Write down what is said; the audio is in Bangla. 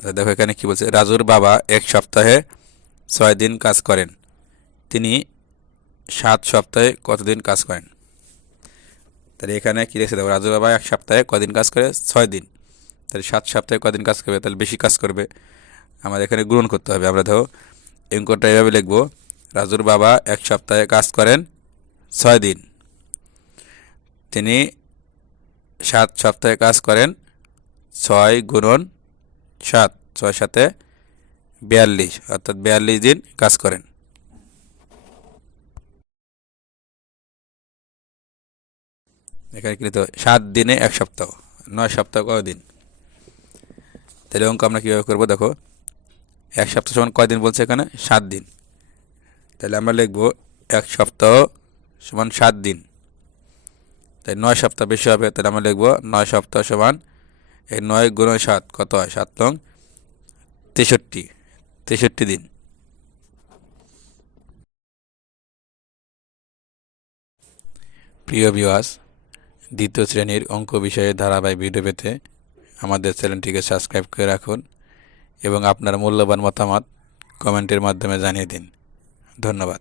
দেখো এখানে কি বলছে, রাজুর বাবা এক সপ্তাহে ছয় দিন কাজ করেন। তিনি সাত সপ্তাহে কতদিন কাজ করেন? তাহলে এখানে কি দেখছে, দেখো, রাজুর বাবা এক সপ্তাহে কদিন কাজ করে? ছয় দিন। তাহলে সাত সপ্তাহে কদিন কাজ করবে? তাহলে বেশি কাজ করবে। আমাদের এখানে গ্রহণ করতে হবে। আমরা ধরো অঙ্কটা এভাবে লিখব, রাজুর বাবা এক সপ্তাহে কাজ করেন ছয় দিন। তিনি সাত সপ্তাহে কাজ করেন ছয় গুণন সাত, ছয় সাথে বিয়াল্লিশ, অর্থাৎ বিয়াল্লিশ দিন কাজ করেন। এখানে কি নিতে হবে? সাত দিনে এক সপ্তাহ, নয় সপ্তাহ কয় দিন? তাহলে অঙ্ক আমরা কীভাবে করব দেখো, এক সপ্তাহ সমান কয় দিন বলছে এখানে? সাত দিন। তাহলে আমরা লিখব এক সপ্তাহ সমান সাত দিন। তাই নয় সপ্তাহ বেশি হবে, তাহলে আমরা লিখব নয় সপ্তাহ সমান এই নয় গুণ সাত, কত হয়? সাত লং তেষট্টি তেষট্টি দিন। প্রিয় বিওয়াস দ্বিতীয় শ্রেণির অঙ্ক বিষয়ে ধারাবাহিক ভিডিও পেতে আমাদের চ্যানেলটিকে সাবস্ক্রাইব করে রাখুন এবং আপনার মূল্যবান মতামত কমেন্টের মাধ্যমে জানিয়ে দিন। ধন্যবাদ।